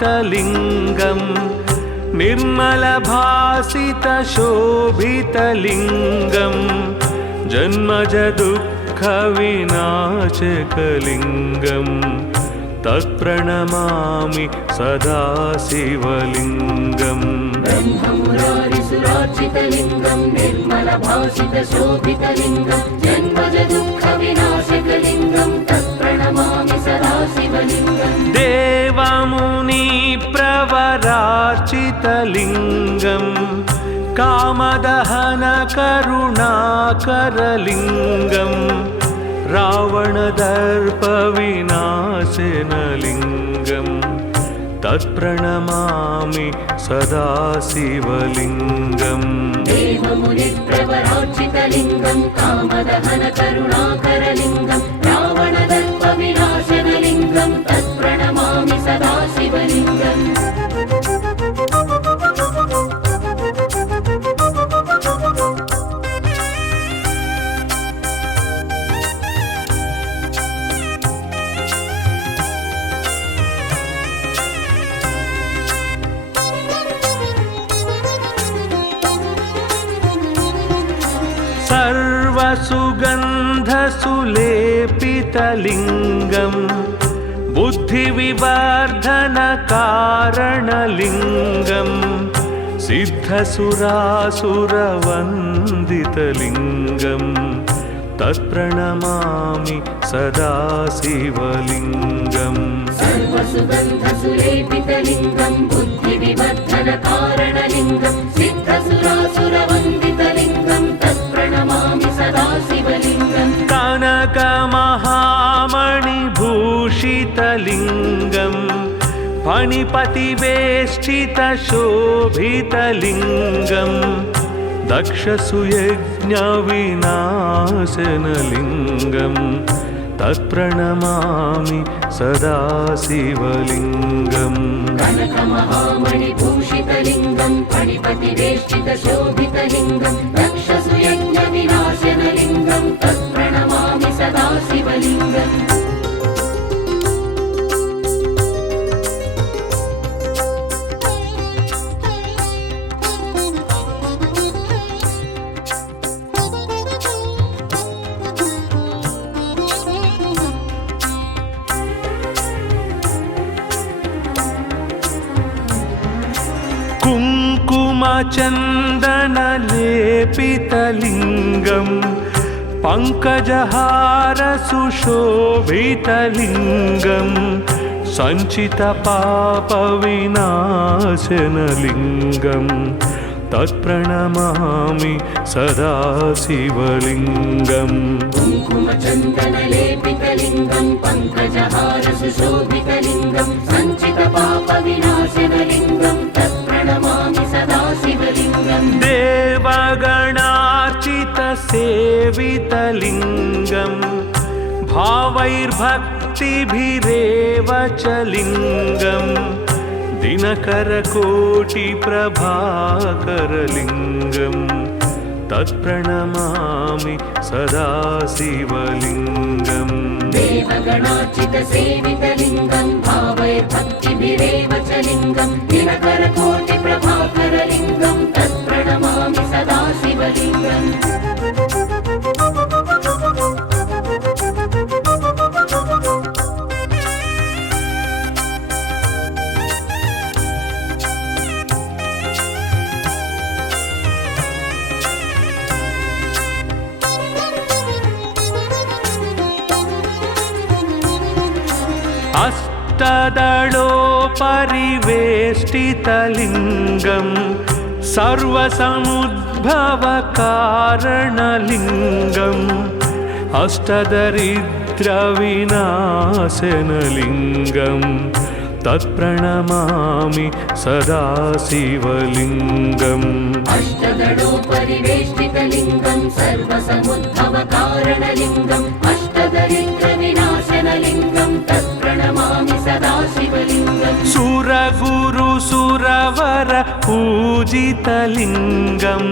भासितलिङ्गम् निर्मलभासितशोभितलिङ्गम् जन्मज दुःखविनाशकलिङ्गम् तत्प्रणमामि सदा शिवलिङ्गम् ब्रह्ममुरारिसुरार्चितलिङ्गम् निर्मलभासितशोभितलिङ्गम् जन्मज दुःखविनाशकलिङ्गम् तत्प्रणमामि सदा शिवलिङ्गम् देवमुनिप्रवरार्चितलिङ्गम् कामदहनकरुणाकरलिङ्गम् रावणदर्पविनाशनलिङ्गम् तत्प्रणमामि सदा शिवलिङ्गम् देवमुनिप्रवरार्चितलिङ्गम् कामदहनकरुणाकरलिङ्गम् रावणदर्पविनाशनलिङ्गम् तत्प्रणमामि सदा शिवलिङ्गम् सर्वसुगन्धसुलेपितलिङ्गम् बुद्धिविवर्धनकारणलिङ्गम् सिद्धसुरासुरवन्दितलिङ्गम् तत्प्रणमामि सदा शिवलिङ्गम् सर्वसुगन्धसुलेपितलिङ्गम् बुद्धिविवर्धनकारणलिङ्गम् सिद्धसुरासुरवन्दितलिङ्गम् तत्प्रणमामि सदा शिवलिङ्गम् कनकमहामणिभूषितलिङ्गम् फणिपतिवेष्टितशोभितलिङ्गम् दक्षसुयज्ञविनाशनलिङ्गम् तत्प्रणमामि सदा शिवलिङ्गम् कनकमहामणिभूषितलिङ्गम् फणिपतिवेष्टितशोभितलिङ्गम् दक्षसुयज्ञविनाशनलिङ्गम् तत्प्रणमामि सदा शिवलिङ्गम् कुङ्कुमचन्दनलेपितलिङ्गम् पङ्कजहारसुशोभितलिङ्गम् सञ्चितपापविनाशनलिङ्गम् तत्प्रणमामि सदा शिवलिङ्गम् कुङ्कुमचन्दनलेपितलिङ्गम् पङ्कजहारसुशोभितलिङ्गम् सञ्चितपापविनाशनलिङ्गम् तत्प्रणमामि सदा शिवलिङ्गम् देवगणार्चितसेवितलिङ्गम् भावैर्भक्तिभिरेव च लिङ्गम् दिनकरकोटिप्रभाकरलिङ्गम् तत्प्रणमामि सदा शिवलिङ्गम् देवगणार्चितसेवितलिङ्गम् भावैर्भक्तिभिरेव च लिङ्गम् दिनकरकोटिप्रभाकरलिङ्गम् तत्प्रणमामि सदा शिवलिङ्गम् अष्टदलोपरिवेष्टितलिङ्गम् सर्वसमुद्भवकारणलिङ्गम् अष्टदरिद्रविनाशनलिङ्गम् तत्प्रणमामि सदा शिवलिङ्गम् अष्टदलोपरिवेष्टितलिङ्गम् सर्वसमुद्भवकारणलिङ्गम् अष्टदरिद्रविनाशनलिङ्गम् तत्प्रणमामि सदा शिवलिङ्गम् सुरगुरुसुरवर पूजितलिङ्गम्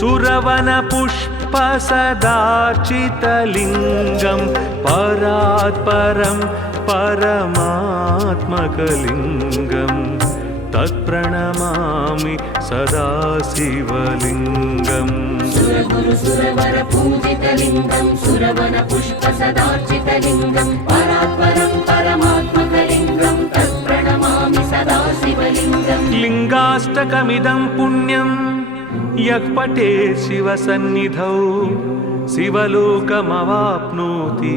सुरवनपुष्प पुष्पसदार्चितलिङ्गं परात् परं परमात्मकलिङ्गं तत्प्रणमामि सदा शिवलिङ्गम् सुरगुरु सुरवर पूजितलिङ्गं सुरवन पुष्पसदार्चितलिङ्गं परात्परं परमात्मकलिङ्गं तत्प्रणमामि सदा शिवलिङ्गम् लिङ्गाष्टकमिदं पुण्यं यः पठेत् शिवसन्निधौ शिवलोकमवाप्नोति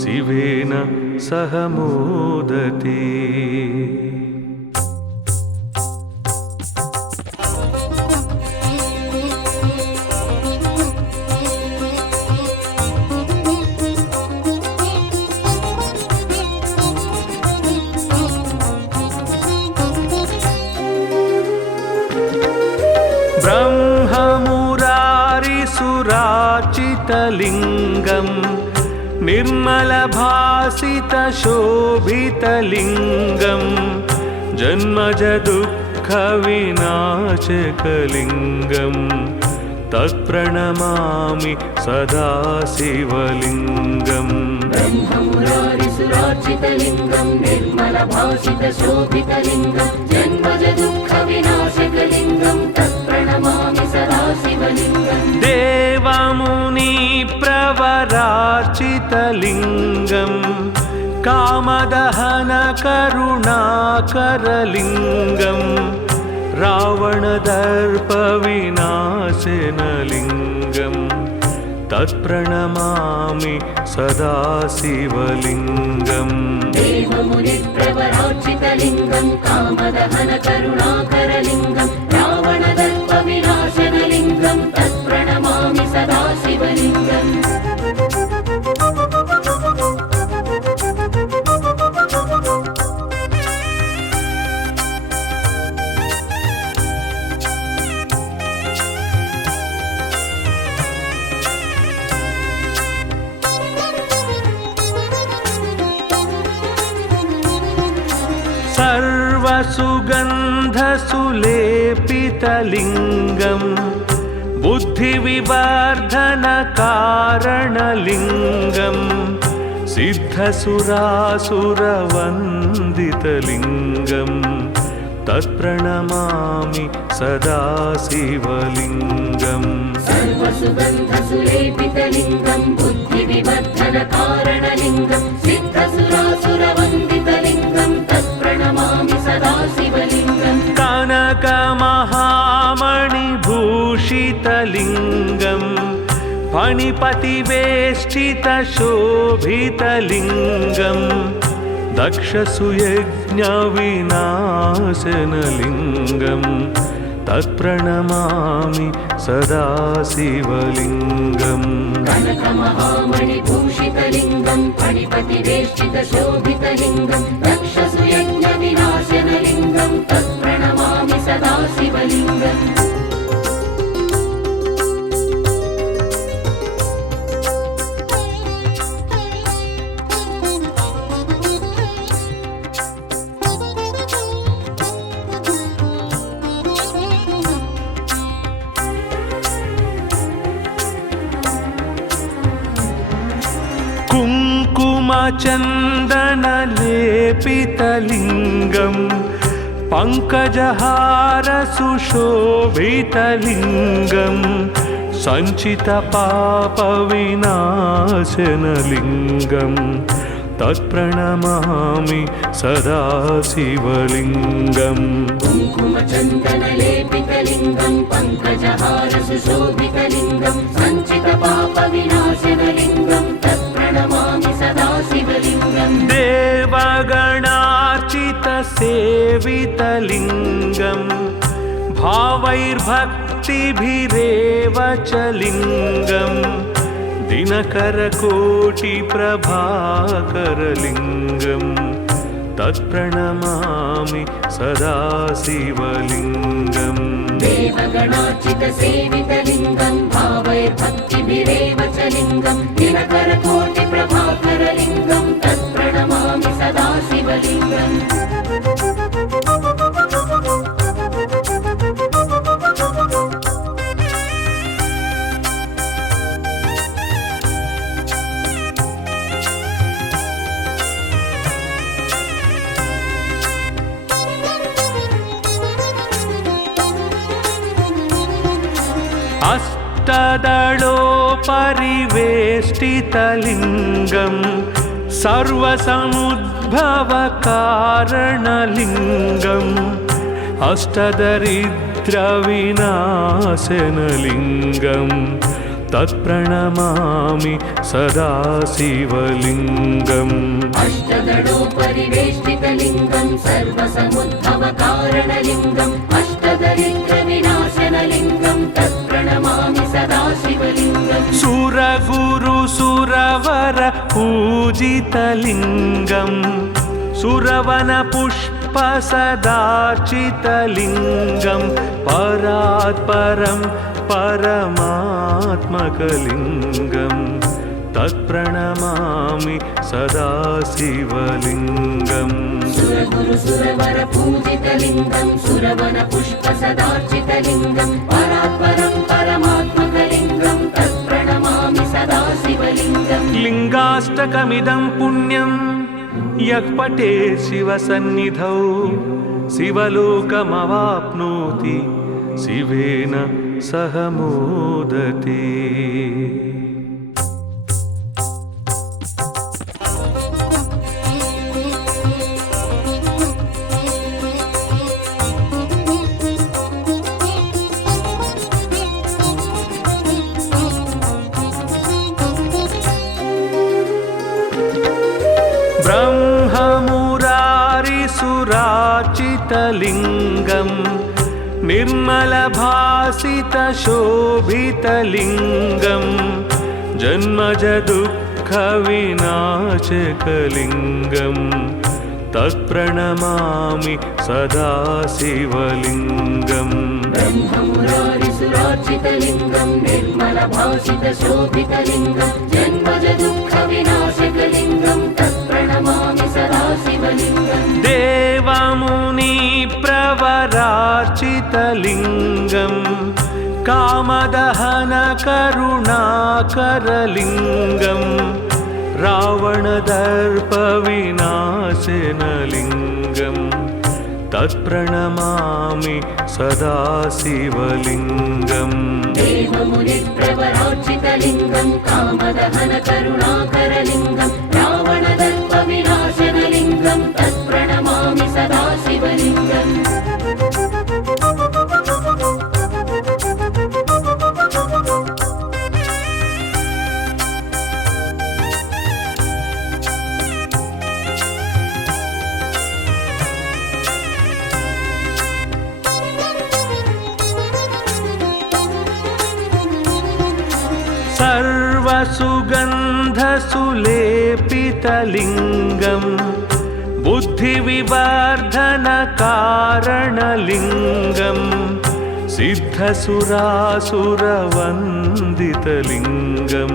शिवेन सह मोदते। ब्रह्ममुरारिसुरार्चितलिङ्गं निर्मलभासितशोभितलिङ्गं जन्मजदुःखविनाशकलिङ्गं तत्प्रणमामि सदा शिवलिङ्गम् ब्रह्ममुरारिसुरार्चितलिङ्गं निर्मलभासितशोभितलिङ्गं जन्मजदुःखविनाशकलिङ्गं तत्प्रणमामि सदा शिवलिङ्गम् देवमुनिप्रवरार्चितलिङ्गं कामदहनकरुणाकरलिङ्गं रावणदर्पविनाशनलिङ्गं तत्प्रणमामि सदा शिवलिङ्गम् देवमुनिप्रवरार्चितलिङ्गं कामदहनकरुणाकरलिङ्गं रावणदर्पविनाशनलिङ्गं तत्प्रणमामि सदा शिवलिङ्गम् सर्वसुगन्धसुलेपितलिङ्गं बुद्धिविवर्धनकारणलिङ्गं सिद्धसुरासुरवन्दितलिङ्गं तत्प्रणमामि सदा शिवलिङ्गम् सर्वसुगन्धसुलेपितलिङ्गं बुद्धिविवर्धनकारणलिङ्गं सिद्धसुरासुरवन्दितलिङ्गं तत्प्रणमामि सदा शिवलिङ्गम् कनकमहामणिभूषितलिङ्गं फणिपतिवेष्टितशोभितलिङ्गं दक्षसुयज्ञविनाशनलिङ्गं तत्प्रणमामि सदा शिवलिङ्गम् कनकमहामणिभूषितलिङ्गं फणिपतिवेष्टितशोभितलिङ्गं दक्षसुयज्ञविनाशनलिङ्गं तत्प्रणमामि सदा शिवलिङ्गम् कुङ्कुमचन्दनलेपितलिङ्गं पङ्कजहारसुशोभितलिङ्गं सञ्चितपापविनाशनलिङ्गं तत्प्रणमामि सदा शिवलिङ्गम् कुङ्कुमचन्दनलेपितलिङ्गं पङ्कजहारसुशोभितलिङ्गं सञ्चितपापविनाशनलिङ्गं तत्प्रणमामि सदा शिवलिङ्गम् देवगणार्चितसेवितलिङ्गं भावैर्भक्तिभिरेव च लिङ्गं दिनकरकोटिप्रभाकरलिङ्गं तत्प्रणमामि सदा शिवलिङ्गम् देवगणार्चितसेवितलिङ्गं भावैर्भक्तिभिरेव च लिङ्गं दिनकरकोटिप्रभाकरलिङ्गं तत्प्रणमामि सदा शिवलिङ्गम् अष्टदलोपरिवेष्टितलिङ्गं सर्वसमुद्भवकारणलिङ्गम् अष्टदरिद्रविनाशनलिङ्गं तत्प्रणमामि सदा शिवलिङ्गम् अष्टदलोपरिवेष्टितलिङ्गं सर्वसमुद्भवकारणलिङ्गम् अष्टदरिद्रविनाशनलिङ्गं तत्प्रणमामि सदा शिवलिङ्गम् सुरगुरुसुरवर पूजितलिङ्गं सुरवनपुष्पसदार्चितलिङ्गं परात्परं परमात्मकलिङ्गं तत्प्रणमामि सदा शिवलिङ्गम् सुरगुरुसुरवर पूजितलिङ्गं सुरवनपुष्पसदार्चितलिङ्गं परात्परं परमात्मकलिङ्गं तत्प्रणमामि सदा शिवलिङ्गम् लिङ्गाष्टकमिदं पुण्यं यः पठेत् शिवसन्निधौ शिवलोकमवाप्नोति शिवेन सह मोदते। ब्रह्ममुरारिसुरार्चितलिङ्गं निर्मलभासितशोभितलिङ्गं जन्मजदुःखविनाशकलिङ्गं तत्प्रणमामि सदा शिवलिङ्गम् ब्रह्ममुरारिसुरार्चितलिङ्गं निर्मलभासितशोभितलिङ्गं जन्मजदुःखविनाशकलिङ्गं तत्प्रणमामि सदा शिवलिङ्गम् देवमुनिप्रवरार्चितलिङ्गं कामदहनकरुणाकरलिङ्गं रावणदर्पविनाशनलिङ्गं तत्प्रणमामि सदा शिवलिङ्गम् देवमुनिप्रवरार्चितलिङ्गं कामदहनकरुणाकरलिङ्गं रावणदर्पविनाशनलिङ्गं तत्प्रणमामि सदा शिवलिङ्गम् सर्वसुगन्धसुलेपितलिङ्गं बुद्धिविवर्धनकारणलिङ्गं सिद्धसुरासुरवन्दितलिङ्गं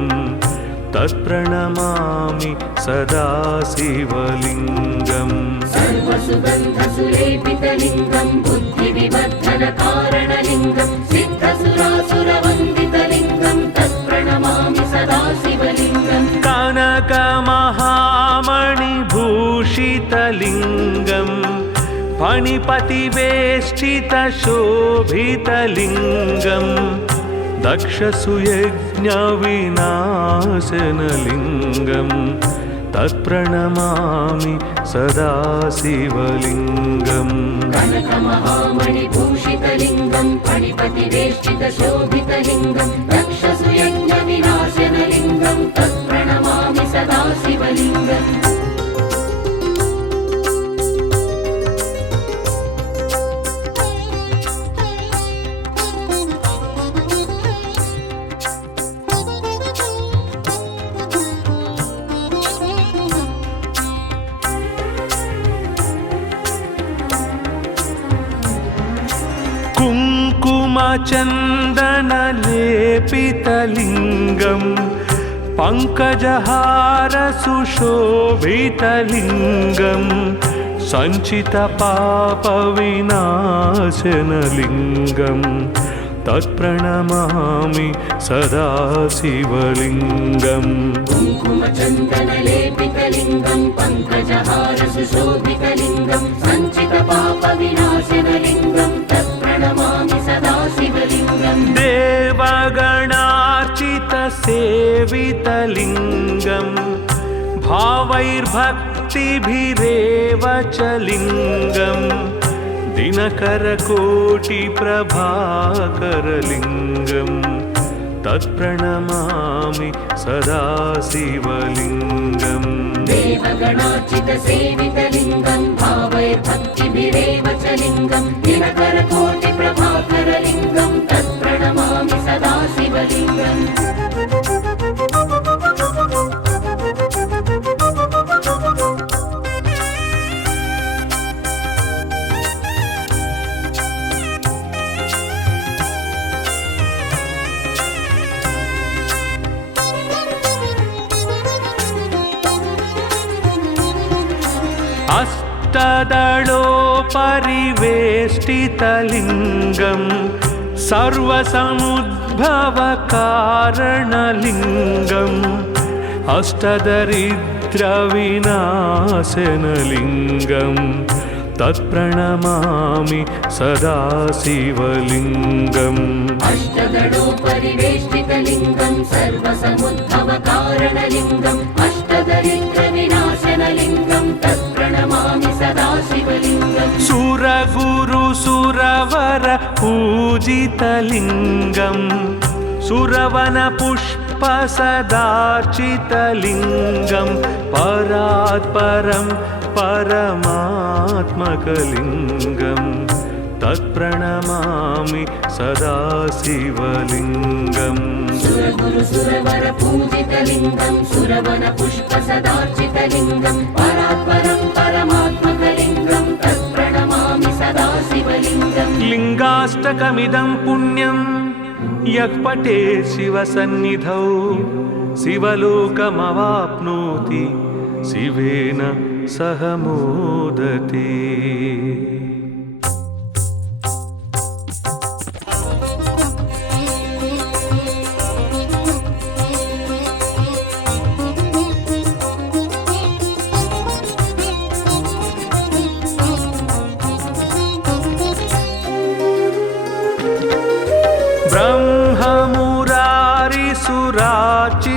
तत्प्रणमामि सदा शिवलिङ्गम् सर्वसुगन्धसुलेपितलिङ्गं बुद्धिविवर्धनकारणलिङ्गं सिद्धसुरासुरवन्दितलिङ्गं तत्प्रणमामि सदा शिवलिङ्गम् कनकमहामणिभूषितलिङ्गं फणिपतिवेष्टितशोभितलिङ्गं दक्षसुयज्ञविनाशनलिङ्गं तत्प्रणमामि सदा शिवलिङ्गम् कनकमहामणिभूषितलिङ्गं फणिपतिवेष्टितशोभितलिङ्गं दक्षसुयज्ञविनाशनलिङ्गं तत्प्रणमामि सदा शिवलिङ्गम् कुङ्कुमचन्दनलेपितलिङ्गं पङ्कजहारसुशोभितलिङ्गं सञ्चितपापविनाशनलिङ्गं तत्प्रणमामि सदा शिवलिङ्गम् कुङ्कुमचन्दनलेपितलिङ्गं पङ्कजहारसुशोभितलिङ्गं सञ्चितपापविनाशनलिङ्गं तत्प्रणमामि सदा शिवलिङ्गम् देवगणा सेवितलिङ्गम् भावैर्भक्तिभिरेव च लिङ्गम् दिनकरकोटिप्रभाकरलिङ्गम् तत्प्रणमामि सदा शिवलिङ्गम् देवगणार्चितसेवितलिङ्गं भावैर्भक्तिभिरेव च लिङ्गं दिनकरकोटिप्रभाकरलिङ्गं तत्प्रणमामि सदा शिवलिङ्गम् अष्टदलोपरिवेष्टितलिङ्गं सर्वसमुद्भवकारणलिङ्गम् अष्टदरिद्रविनाशनलिङ्गम् तत्प्रणमामि सदा शिवलिङ्गम् अष्टदलोपरिवेष्टितलिङ्गं सर्वसमुद्भवकारणलिङ्गम् अष्टदरिद्रविनाशनलिङ्गं तत्प्रणमामि सदा शिवलिङ्गम् सुरगुरुसुरवर पूजितलिङ्गम् सुरवनपुष्पसदार्चितलिङ्गम् परात्परं परमात्मकलिङ्गम् तत्प्रणमामि सदा शिवलिङ्गम् सुरगुरुसुरवर पूजितलिङ्गं सुरवनपुष्पसदार्चितलिङ्गं परात्परं परमात्मकलिङ्गं तत्प्रणमामि सदा शिवलिङ्गम् लिङ्गाष्टकमिदं पुण्यं यः पठेत् शिवसन्निधौ शिवलोकमवाप्नोति शिवेन सह मोदते।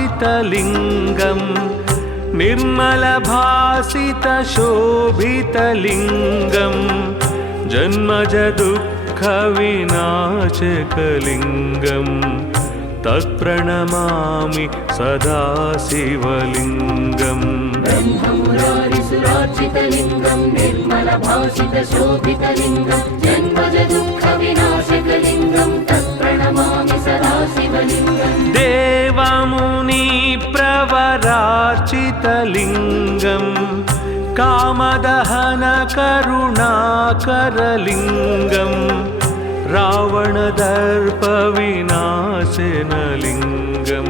ब्रह्ममुरारिसुरार्चितलिङ्गं निर्मलभासितशोभितलिङ्गं जन्मजदुःखविनाशकलिङ्गं तत्प्रणमामि सदा शिवलिङ्गम् ब्रह्ममुरारिसुरार्चितलिङ्गं निर्मलभासितशोभितलिङ्गं जन्मजदुःखविनाशकलिङ्गं तत्प्रणमामि सदा शिवलिङ्गम् देवमुनिप्रवरार्चितलिङ्गं कामदहनकरुणाकरलिङ्गं रावणदर्पविनाशनलिङ्गं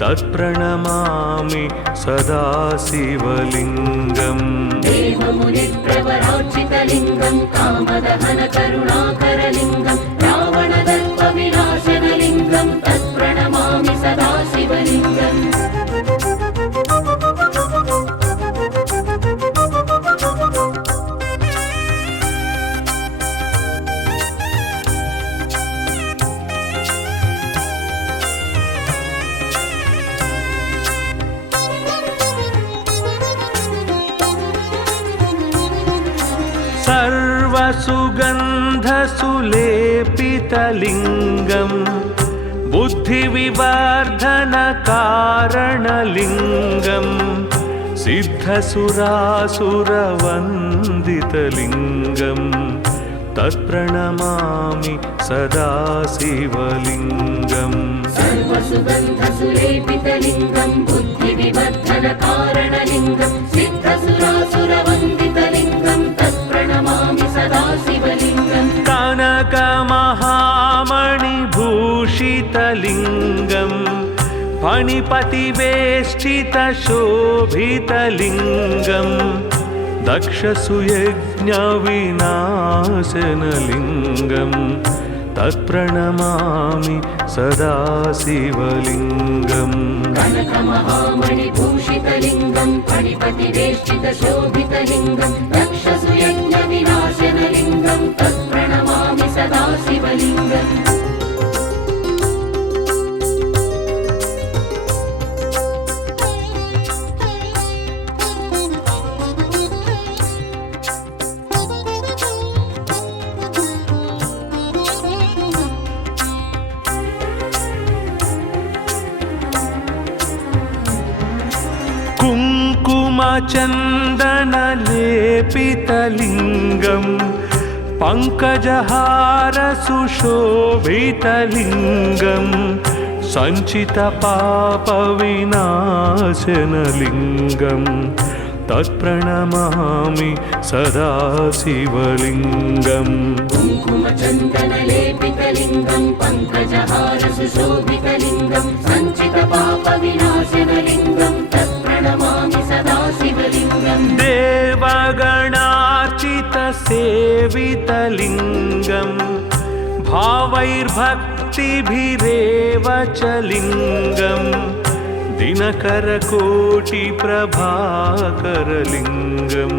तत्प्रणमामि सदा शिवलिङ्गम् देवमुनिप्रवरार्चितलिङ्गं कामदहनकरुणाकरलिङ्गं रावणदर्पविनाशनलिङ्गं तत्प्रणमामि सदा शिवलिङ्गम् सर्वसुगन्धसुलेपितलिङ्गं बुद्धिविवर्धनकारणलिङ्गं सिद्धसुरासुरवन्दितलिङ्गं तत्प्रणमामि सदा शिवलिङ्गम् सर्वसुगन्धसुलेपितलिङ्गं बुद्धिविवर्धनकारणलिङ्गं सिद्धसुरासुरवन्दितलिङ्गं तत्प्रणमामि सदा शिवलिङ्गम् कनकमहामणिभूषितलिङ्गं फणिपतिवेष्टितशोभितलिङ्गं दक्षसुयज्ञविनाशनलिङ्गं तत्प्रणमामि सदा शिवलिङ्गम् कनकमहामणिभूषितलिङ्गं फणिपतिवेष्टितशोभितलिङ्गं दक्षसुयज्ञविनाशनलिङ्गं तत्प्रणमामि सदा शिवलिङ्गम् कुङ्कुमचन्दनलेपितलिङ्गं पङ्कजहारसुशोभितलिङ्गं सञ्चितपापविनाशनलिङ्गं तत्प्रणमामि सदा शिवलिङ्गम् कुङ्कुमचन्दनलेपितलिङ्गं पङ्कजहारसुशोभितलिङ्गं सञ्चितपापविनाशनलिङ्गं तत्प्रणमामि सदा शिवलिङ्गम् देवगणार्चितसेवितलिङ्गं भावैर्भक्तिभिरेव च लिङ्गं दिनकरकोटिप्रभाकरलिङ्गं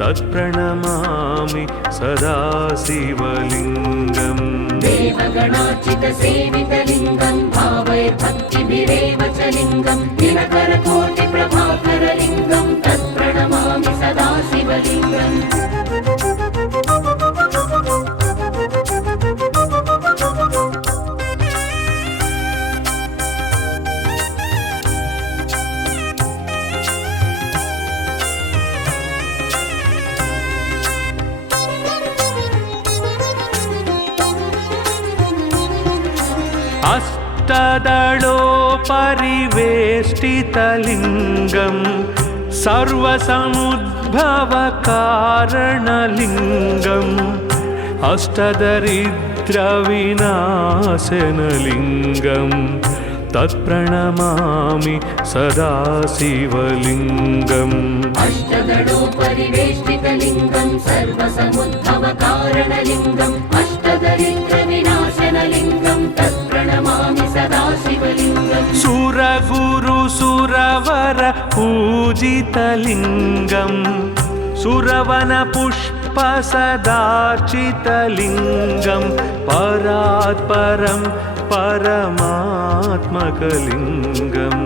तत्प्रणमामि सदा शिवलिङ्गम् देवगणार्चितसेवितलिङ्गं भावैर्भक्तिभिरेव च लिङ्गं दिनकरकोटिप्रभाकरलिङ्गं तत्प्रणमामि सदा शिवलिङ्गम् अष्टदलोपरिवेष्टितलिङ्गं सर्वसमुद्भवकारणलिङ्गम् अष्टदरिद्रविनाशनलिङ्गं तत्प्रणमामि सदा शिवलिङ्गम् अष्टदलोपरिवेष्टितलिङ्गं सर्वसमुद्भवकारणलिङ्गम् अष्टदरिद्रविनाशनलिङ्गं तत्प्रणमामि सदा शिवलिङ्गम् सुरगुरुसुरवर पूजितलिङ्गं सुरवनपुष्पसदार्चितलिङ्गं परात्परं परमात्मकलिङ्गं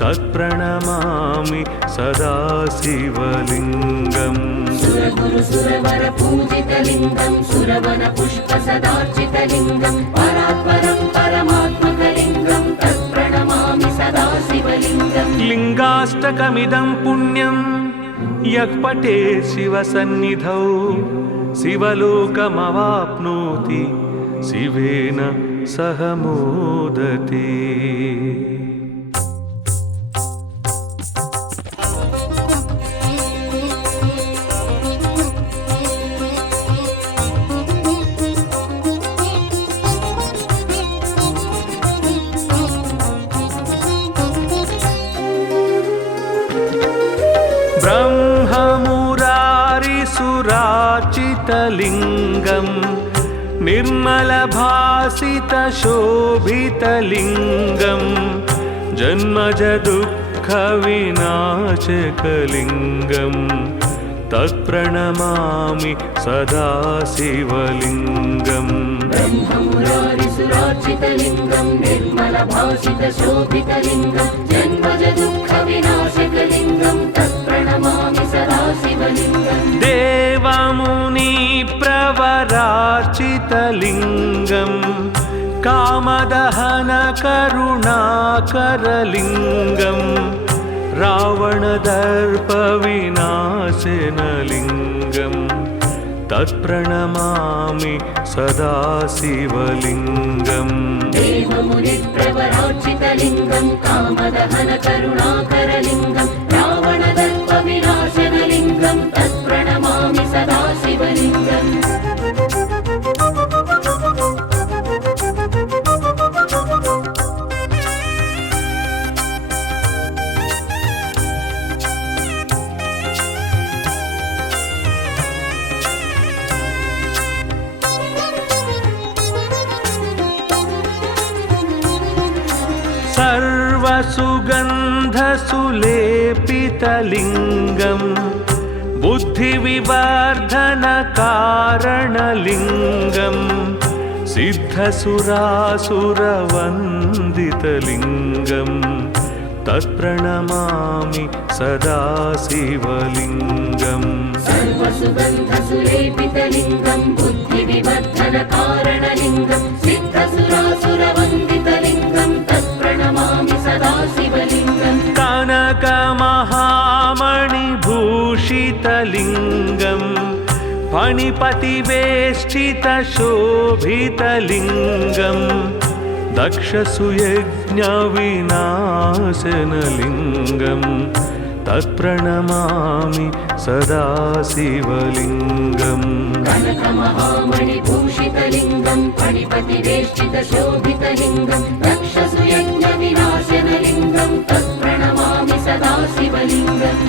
तत्प्रणमामि सदा शिवलिङ्गम् सुरगुरुसुरवर पूजितलिङ्गं सुरवनपुष्पसदार्चितलिङ्गं परात्परं परमात्मकलिङ्गं तत्प्रणमामि सदा शिवलिङ्गम् लिङ्गाष्टकमिदं पुण्यं यः पठेत् शिवसन्निधौ शिवलोकमवाप्नोति शिवेन सह मोदते। ब्रह्ममुरारिसुरार्चितलिङ्गं निर्मलभासितशोभितलिङ्गं जन्मजदुःखविनाशकलिङ्गं तत्प्रणमामि सदा शिवलिङ्गम् ब्रह्ममुरारिसुरार्चितलिङ्गं निर्मलभासितशोभितलिङ्गं जन्मजदुःखविनाशकलिङ्गं तत्प्रणमामि सदा शिवलिङ्गम् देवमुनिप्रवरार्चितलिङ्गं कामदहनकरुणाकरलिङ्गं रावणदर्पविनाशनलिङ्गं तत्प्रणमामि सदा शिवलिङ्गम् देवमुनिप्रवरार्चितलिङ्गं कामदहनकरुणाकरलिङ्गं रावणदर्पविनाशनलिङ्गं तत्प्रणमामि सदा शिवलिङ्गम् सर्वसुगन्धसुलेपितलिङ्गं बुद्धिविवर्धनकारणलिङ्गं सिद्धसुरासुरवन्दितलिङ्गं तत्प्रणमामि सदा शिवलिङ्गम् सर्वसुगन्धसुलेपितलिङ्गं बुद्धिविवर्धनकारणलिङ्गं सिद्धसुरासुरवन्दितलिङ्गं तत्प्रणमामि सदा शिवलिङ्गम् कनकमहामणिमण्डितलिङ्गं शोभितलिङ्गं फणिपतिवेष्टितशोभितलिङ्गं दक्षसुयज्ञविनाशनलिङ्गं तत्प्रणमामि सदा शिवलिङ्गम् कनकमहामणिभूषितलिङ्गं फणिपतिवेष्टितशोभितलिङ्गं दक्षसुयज्ञविनाशनलिङ्गं तत्प्रणमामि सदा शिवलिङ्गम्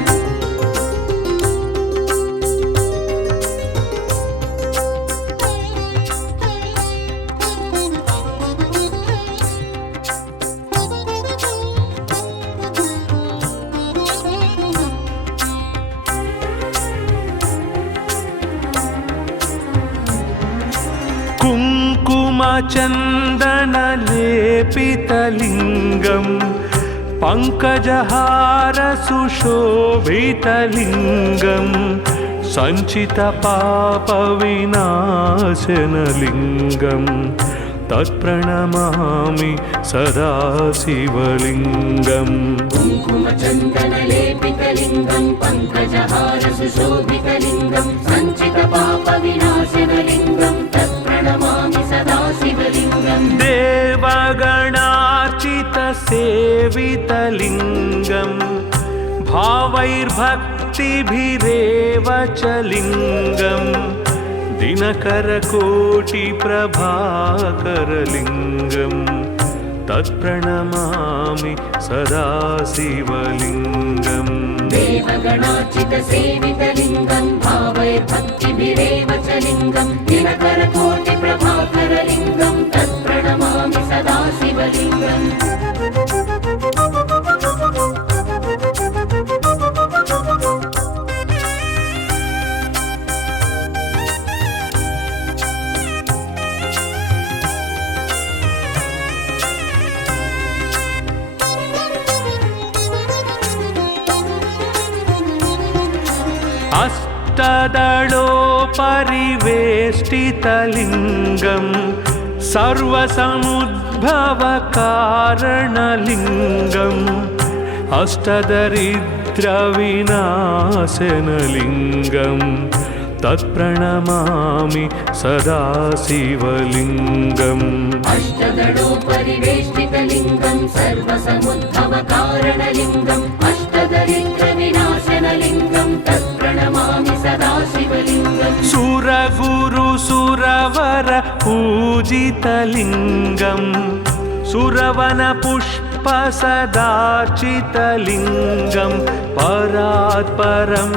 कुङ्कुमचन्दनलेपितलिङ्गं पङ्कजहारसुशोभितलिङ्गं सञ्चितपापविनाशनलिङ्गं तत्प्रणमामि सदा शिवलिङ्गम् कुङ्कुमचन्दनलेपितलिङ्गं पङ्कजहारसुशोभितलिङ्गं सञ्चितपापविनाशनलिङ्गं तत्प्रणमामि सदा शिवलिङ्गम् देवगणार्चितसेवितलिङ्गं भावैर्भक्तिभिरेव च लिङ्गं दिनकरकोटिप्रभाकरलिङ्गं तत्प्रणमामि सदा शिवलिङ्गम् देवगणार्चितसेवितलिङ्गं भावैर्भक्तिभिरेव च लिङ्गं दिनकरकोटिप्रभाकरलिङ्गं तत्प्रणमामि सदा शिवलिङ्गम् अष्टदलोपरिवेष्टितलिङ्गं सर्वसमुद्भवकारणलिङ्गम् अष्टदरिद्रविनाशनलिङ्गं तत्प्रणमामि सदा शिवलिङ्गम् अष्टदलोपरिवेष्टितलिङ्गं सर्वसमुद्भवकारणलिङ्गम् अष्टदरिद्रविनाशनलिङ्गं तत्प्रणमामि सदा शिवलिङ्गम् सुरगुरुसुरवर पूजितलिङ्गं सुरवनपुष्पसदार्चितलिङ्गं परात्परं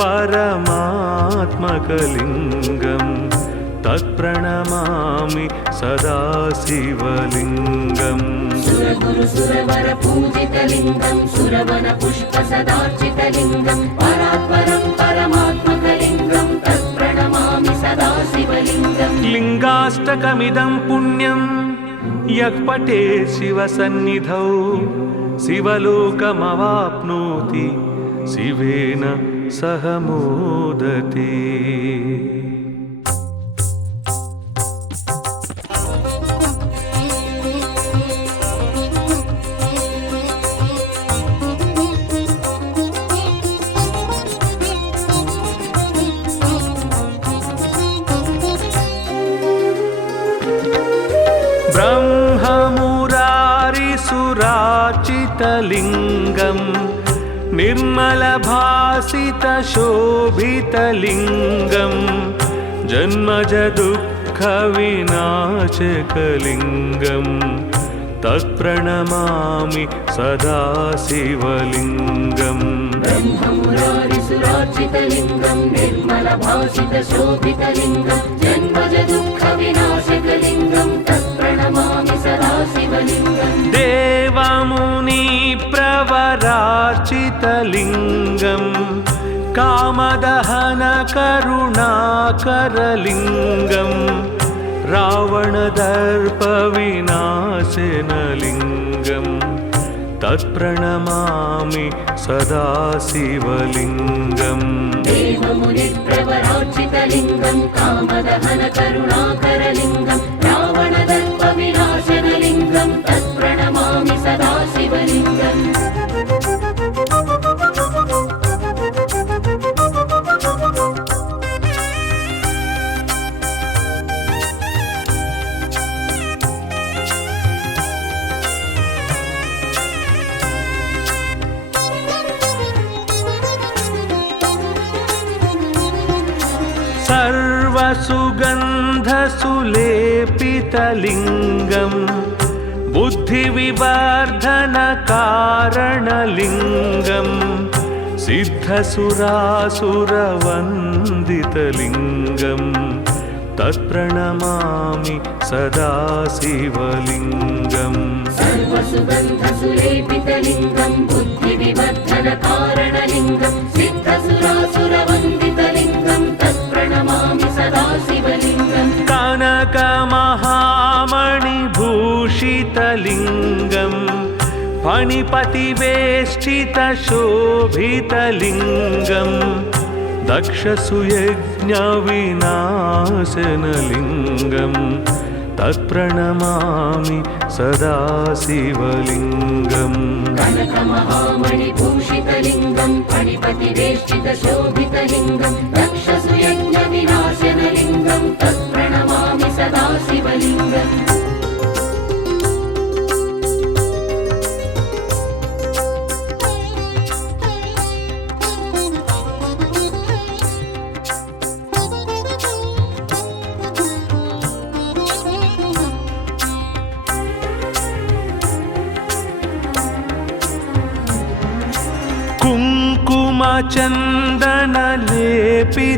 परमात्मकलिङ्गं तत्प्रणमामि सदा शिवलिङ्गम् सुरगुरुसुरवरपूजितलिङ्गं सुरवनपुष्पसदार्चितलिङ्गं परात्परं परमात्मकलिङ्गं तत्प्रणमामि सदा शिवलिङ्गम् लिङ्गाष्टकमिदं पुण्यं यः पठेत् शिवसन्निधौ शिवलोकमवाप्नोति शिवेन सह मोदते। ब्रह्ममुरारिसुरार्चितलिङ्गं निर्मलभासितशोभितलिङ्गं जन्मजदुःखविनाशकलिङ्गं तत्प्रणमामि सदा शिवलिङ्गम् ब्रह्ममुरारिसुरार्चितलिङ्गं निर्मलभासितशोभितलिङ्गं जन्मजदुःखविनाशकलिङ्गं तत्प्रणमामि सदा शिवलिङ्गम् देवमुनिप्रवरार्चितलिङ्गं कामदहनकरुणाकरलिङ्गं रावणदर्पविनाशनलिङ्गं तत्प्रणमामि सदा शिवलिङ्गम् देवमुनिप्रवरार्चितलिङ्गं कामदहनकरुणाकरलिङ्गं रावणदर्पविनाशनलिङ्गं तत्प्रणमामि सदा शिवलिङ्गम् सर्वसुगन्धसुलेपितलिङ्गं बुद्धिविवर्धनकारणलिङ्गं सिद्धसुरासुरवन्दितलिङ्गं तत्प्रणमामि सदा शिवलिङ्गम् सर्वसुगन्धसुलेपितलिङ्गं बुद्धिविवर्धनकारणलिङ्गं सिद्धसुरासुरवन्दितलिङ्गं तत्प्रणमामि सदा शिवलिङ्गम् कनकमहामणिभूषितलिङ्गं फणिपतिवेष्टितशोभितलिङ्गं दक्षसुयज्ञविनाशनलिङ्गं तत्प्रणमामि सदा शिवलिङ्गम् कनकमहामणिभूषितलिङ्गं फणिपतिवेष्टितशोभितलिङ्गं दक्षसुयज्ञविनाशनलिङ्गं तत्प्रणमामि सदा शिवलिङ्गम्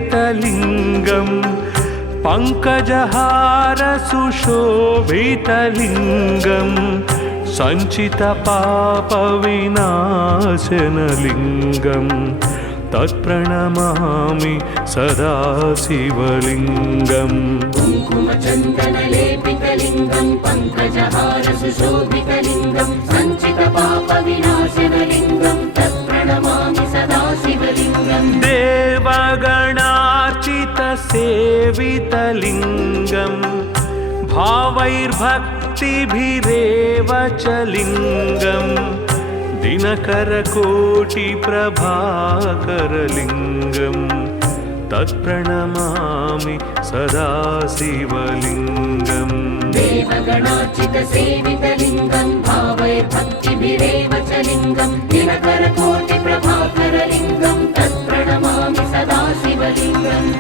कुङ्कुमचन्दनलेपितलिङ्गं पङ्कजहारसुशोभितलिङ्गं सञ्चितपापविनाशनलिङ्गं तत्प्रणमामि सदा शिवलिङ्गम् कुङ्कुमचन्दनलेपितलिङ्गं पङ्कजहारसुशोभितलिङ्गं सञ्चितपापविनाशनलिङ्गं तत्प्रणमामि सदा शिवलिङ्गम् देवगणार्चितसेवितलिङ्गं भावैर्भक्तिभिरेव च लिङ्गं दिनकरकोटिप्रभाकरलिङ्गं तत्प्रणमामि सदा शिवलिङ्गम् देवगणार्चितसेवितलिङ्गं भावैर्भक्तिभिरेव च लिङ्गं दिनकरकोटिप्रभाकरलिङ्गं तत्प्रणमामि सदा शिवलिङ्गम्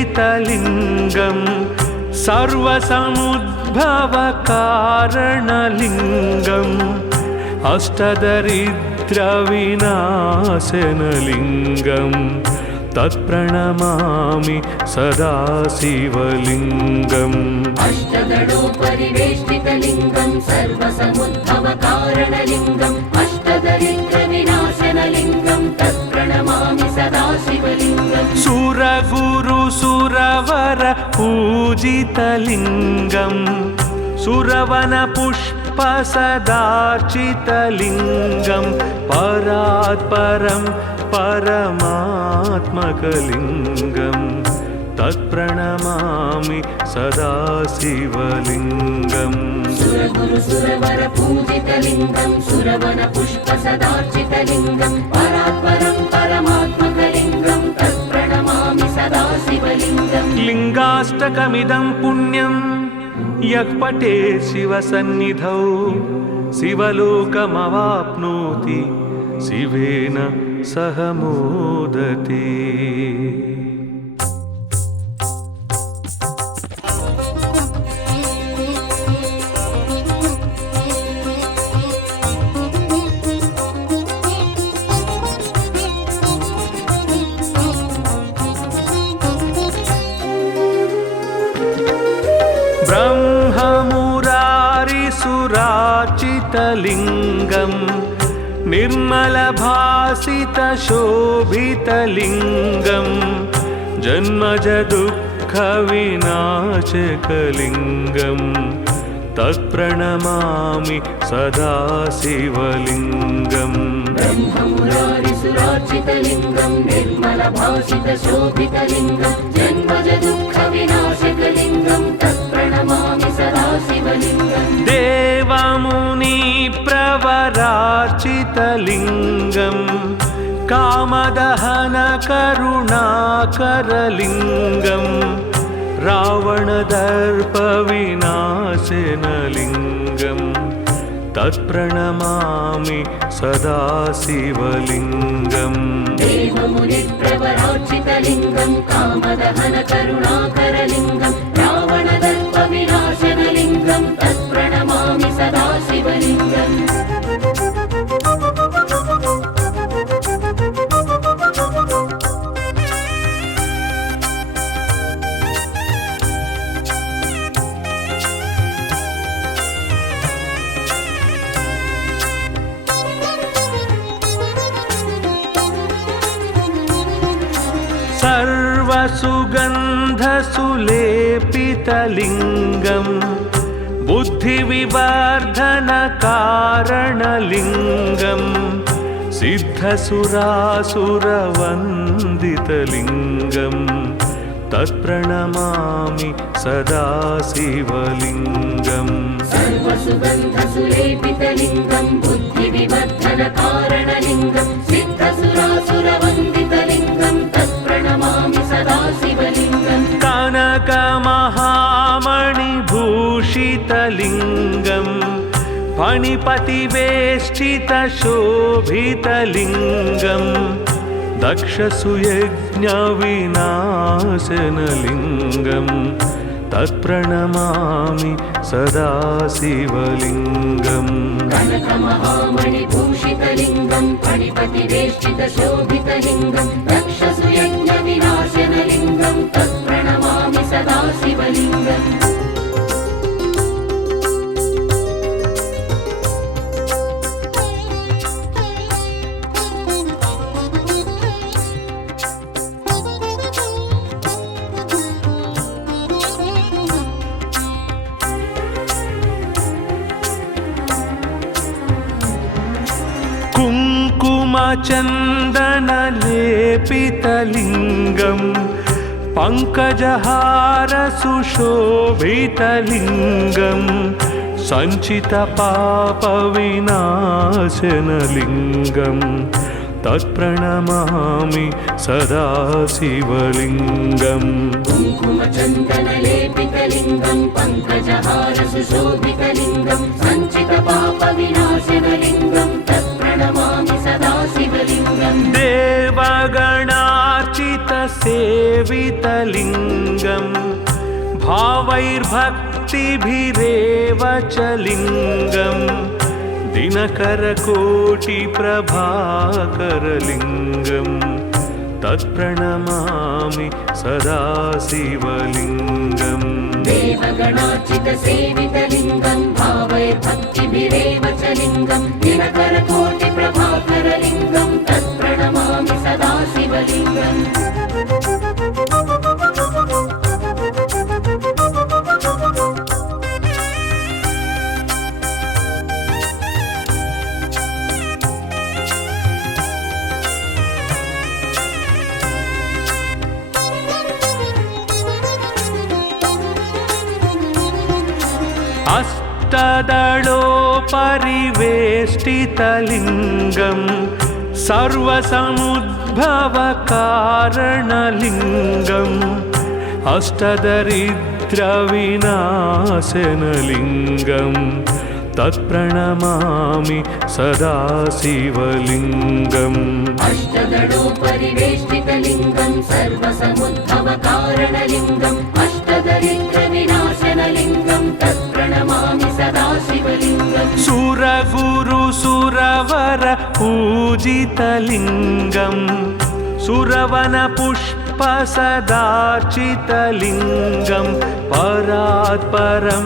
अष्टदलोपरिवेष्टितलिङ्गं सर्वसमुद्भवकारणलिङ्गम् अष्टदरिद्रविनाशनलिङ्गं तत्प्रणमामि सदा शिवलिङ्गम् अष्टदलोपरिवेष्टितलिङ्गं सर्वसमुद्भवकारणलिङ्गम् अष्टदरिद्रविनाशनलिङ्गं तत्प्रणमामि सदा शिवलिङ्गम् सुरगुरुसुरवर पूजितलिङ्गं सुरवनपुष्पसदार्चितलिङ्गं परात्परं परमात्मकलिङ्गं तत्प्रणमामि सदा शिवलिङ्गम् सुरगुरुसुरवर पूजितलिङ्गं सुरवनपुष्पसदार्चितलिङ्गं परात्परं परमात्मकलिङ्गं तत्प्रणमामि सदा शिवलिङ्गम् लिङ्गाष्टकमिदं पुण्यं यः पठेत् शिवसन्निधौ शिवलोकमवाप्नोति शिवेन सह मोदते। ब्रह्ममुरारिसुराचितलिङ्गं निर्मलभासितशोभितलिङ्गं जन्मजदुःखविनाशकलिङ्गं तत्प्रणमामि सदा शिवलिङ्गम् ब्रह्ममुरारिसुराचितलिङ्गं निर्मलभासितशोभितलिङ्गं जन्मजदुःखविनाशकलिङ्गं तत्प्रणमामि सदा शिवलिङ्गम् देवं कामदहनकारणलिङ्गम् कामदहनकरुणाकरलिङ्गम् रावणदर्पविनाशनलिङ्गम् तत्प्रणमामि सदा शिवलिङ्गम् देवमुनिप्रवरार्चितलिङ्गम् कामदहनकरुणाकरलिङ्गम् रावणदर्पविनाशनलिङ्गम् तत्प्रणमामि सदा शिवलिङ्गम् सर्वसुगन्धसुलेपितलिङ्गम् बुद्धिविवर्धनकारणलिङ्गम् सिद्धसुरासुरवन्दितलिङ्गम् तत्प्रणमामि सदा शिवलिङ्गम् सर्वसुगन्धसुलेपितलिङ्गम् बुद्धिविवर्धनकारणलिङ्गम् सिद्धसुरासुरवन्दितलिङ्गम् तत्प्रणमामि सदा शिवलिङ्गम् कनकमहामणिभूषितलिङ्गम् फणिपतिवेष्टितशोभितलिङ्गम् दक्षसुयज्ञविनाशनलिङ्गम् तत्प्रणमामि सदा शिवलिङ्गम् कनकमहामणिभूषितलिङ्गम् फणिपतिवेष्टितशोभितलिङ्गम् दक्षसुयज्ञविनाशनलिङ्गम् तत्प्रणमामि सदा शिवलिङ्गम् कुङ्कुमचन्दनलेपितलिङ्गम् पङ्कजहारसुशोभितलिङ्गम् सञ्चितपापविनाशनलिङ्गम् तत्प्रणमामि सदा शिवलिङ्गम् कुङ्कुमचन्दनलेपितलिङ्गम् पङ्कजहारसुशोभितलिङ्गम् सञ्चितपापविनाशनलिङ्गम् तत्प्रणमामि सदा शिवलिङ्गम् देवगणार्चितसेवितलिङ्गम् भावैर्भक्तिभिरेव च लिङ्गम् दिनकरकोटिप्रभाकरलिङ्गम् तत्प्रणमामि सदा शिवलिङ्गम् देवगणार्चितसेवितलिङ्गम् भावैर्भक्तिभिरेव च लिङ्गम् दिनकरकोटिप्रभाकरलिङ्गम् तत्प्रणमामि सदा शिवलिङ्गम् अष्टदलोपरिवेष्टितलिङ्गम् सर्वसमुद्भवकारणलिङ्गम् अष्टदरिद्रविनाशनलिङ्गम् तत्प्रणमामि सदा शिवलिङ्गम् अष्टदलोपरिवेष्टितलिङ्गम् सर्वसमुद्भवकारणलिङ्गम् अष्टदरिद्रविनाशनलिङ्गम् तत्प्रणमामि सदा शिवलिङ्गम् सुरगुरुसुरवर पूजितलिङ्गम् सुरवनपुष्पसदार्चितलिङ्गम् परात्परं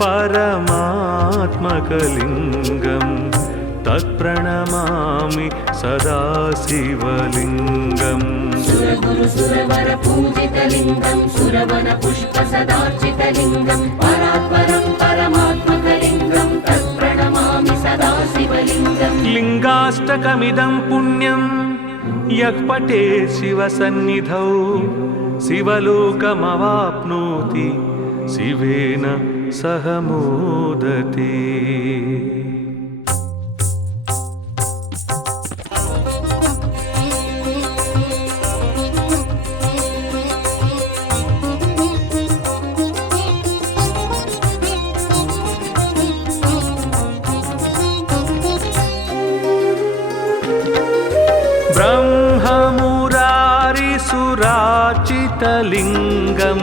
परमात्मकलिङ्गम् तत्प्रणमामि सदा शिवलिङ्गम् सुरगुरुसुरवर पूजितलिङ्गम् सुरवनपुष्पसदार्चितलिङ्गम् परात्परं परमात्मकलिङ्गम् तत्प्रणमामि सदा शिवलिङ्गम् लिङ्गाष्टकमिदं पुण्यं यः पठेत् शिवसन्निधौ शिवलोकमवाप्नोति शिवेन सह मोदते। निर्मलभासितलिङ्गं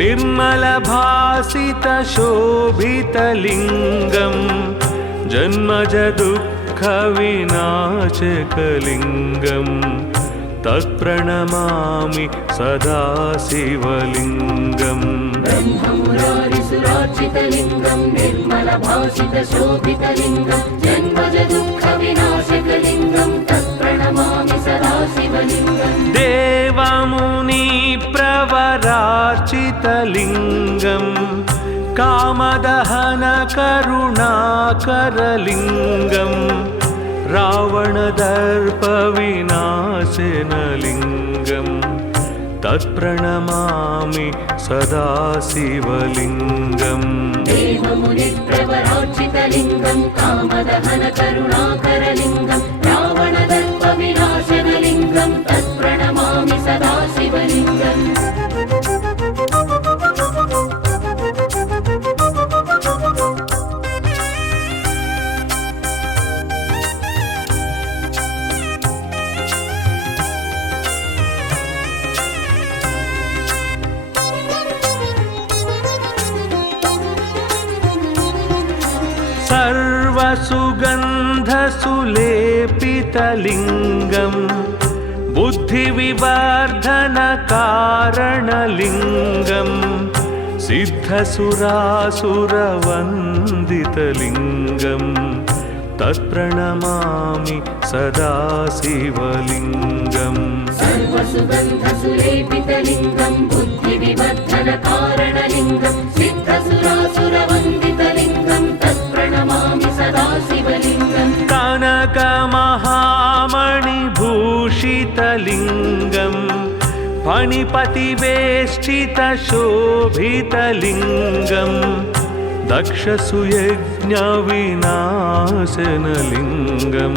निर्मलभासितशोभितलिङ्गं जन्मजदुःखविनाशकलिङ्गं तत्प्रणमामि सदा शिवलिङ्गम् ब्रह्ममुरारिसुरार्चितलिङ्गं निर्मलभासितशोभितलिङ्गं जन्मजदुःखविनाशकलिङ्गं तत्प्रणमामि सदा शिवलिङ्गम् देवमुनिप्रवरार्चितलिङ्गं कामदहनकरुणाकरलिङ्गं रावणदर्पविनाशनलिङ्गं तत्प्रणमामि सदा शिवलिङ्गम् देवमुनिप्रवरार्चितलिङ्गं कामदहनकरुणाकरलिङ्गं रावणदर्पविनाशनलिङ्गं तत्प्रणमामि सदा शिवलिङ्गम् सर्वसुगन्धसुलेपितलिङ्गं बुद्धिविवर्धनकारणलिङ्गं सिद्धसुरासुरवन्दितलिङ्गं तत्प्रणमामि सदा शिवलिङ्गम् सर्वसुगन्धसुलेपितलिङ्गं बुद्धिविवर्धनकारणलिङ्गं सिद्धसुरासुरवन्दितलिङ्गं तत्प्रणमामि सदा शिवलिङ्गम् कनकमहामणिभूषितलिङ्गं फणिपतिवेष्टितशोभितलिङ्गं दक्षसुयज्ञविनाशनलिङ्गं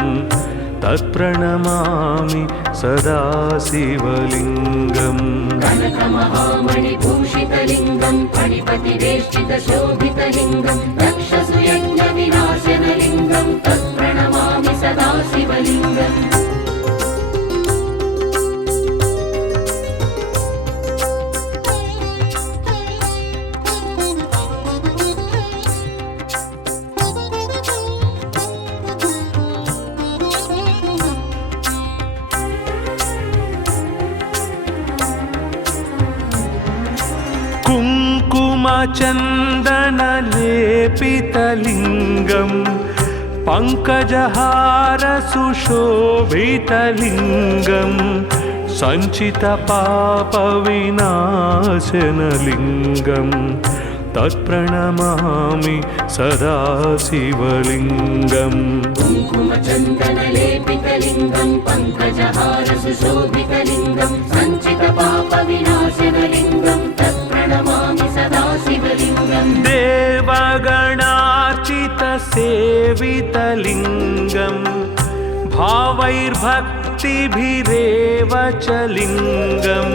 तत्प्रणमामि सदा शिवलिङ्गम् कनकमहामणिभूषितलिङ्गं फणिपतिवेष्टितशोभितलिङ्गं दक्षसुयज्ञविनाशनलिङ्गं तत्प्रणमामि सदा शिवलिङ्गम् कुङ्कुमचन्दनलेपितलिङ्गं पङ्कजहारसुशोभितलिङ्गं सञ्चितपापविनाशनलिङ्गं तत्प्रणमामि सदा शिवलिङ्गम् कुङ्कुमचन्दनलेपितलिङ्गं पङ्कजहारसुशोभितलिङ्गं सञ्चितपापविनाशनलिङ्गं तत्प्रणमामि सदा शिवलिङ्गम् देवगणार्चितसेवितलिङ्गं भावैर्भक्तिभिरेव च लिङ्गं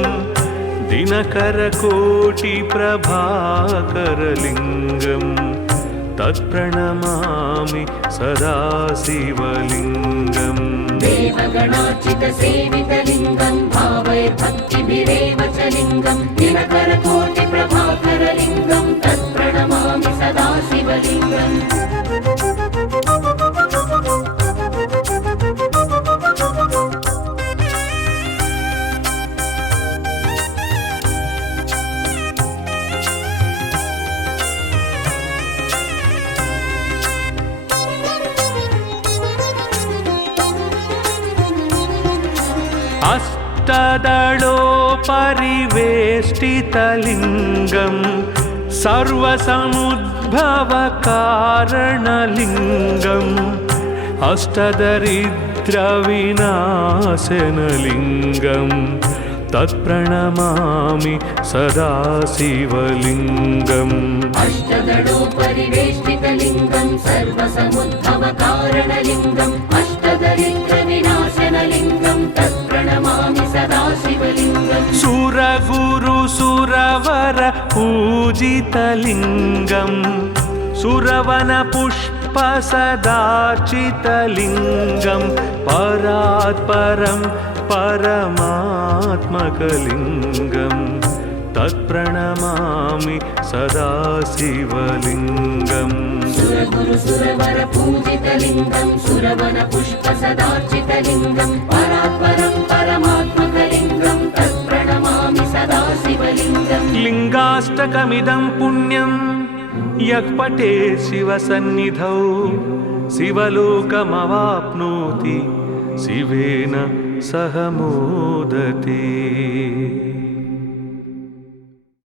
दिनकरकोटिप्रभाकरलिङ्गं तत्प्रणमामि सदा शिवलिङ्गम् देवगणार्चितसेवितलिङ्गं भावैर्भक्तिभिरेव च लिङ्गं दिनकरकोटिप्रभाकरलिङ्गं तत्प्रणमामि सदा शिवलिङ्गम् अष्टदलोपरिवेष्टितलिङ्गं सर्वसमुद्भवकारणलिङ्गम् अष्टदरिद्रविनाशनलिङ्गं तत्प्रणमामि सदा शिवलिङ्गम् अष्टदलोपरिवेष्टितलिङ्गं सर्वसमुद्भवकारणलिङ्गम् अष्टदरिद्रविनाशनलिङ्गं तत्प्रणमामि सदा शिवलिङ्गम् सुरगुरुसुरवर पूजितलिङ्गं सुरवनपुष्पसदार्चितलिङ्गं परात् परं परमात्मकलिङ्गं तत्प्रणमामि सदा शिवलिङ्गम् सुरगुरु सुरवर पूजितलिङ्गं सुरवन पुष्प सदार्चितलिङ्गं परात्परं परमात्मकलिङ्गं तत्प्रणमामि सदा शिवलिङ्गम् लिङ्गाष्टकमिदं पुण्यं यः पठेत् शिवसन्निधौ शिवलोकमवाप्नोति शिवेन सह मोदते।